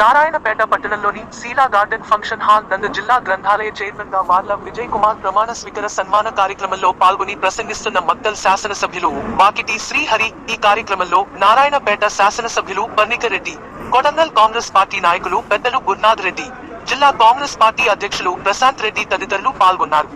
నారాయణపేట పట్టణంలోని Sheela garden function hall నందు జిల్లా గ్రంథాలయ చైర్మన్ గా వార్ల విజయ్ కుమార్ ప్రమాణ స్వీకార సన్మాన కార్యక్రమంలో పాల్గొని ప్రసంగిస్తున్న మక్తల్ శాసనసభ్యులు వాకిటి శ్రీహరి. ఈ కార్యక్రమంలో నారాయణపేట శాసనసభ్యులు పర్ణికరెడ్డి, కొడంగల్ కాంగ్రెస్ పార్టీ నాయకులు పెద్దలు గురునాథ్ రెడ్డి, జిల్లా కాంగ్రెస్ పార్టీ అధ్యక్షులు ప్రశాంత్ రెడ్డి తదితరులు పాల్గొన్నారు.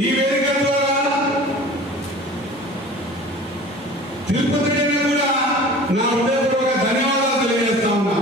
ఈ వేదిక ద్వారా తిరుపతి కూడా నా హృదయపూర్వక ధన్యవాదాలు తెలియజేస్తా ఉన్నా.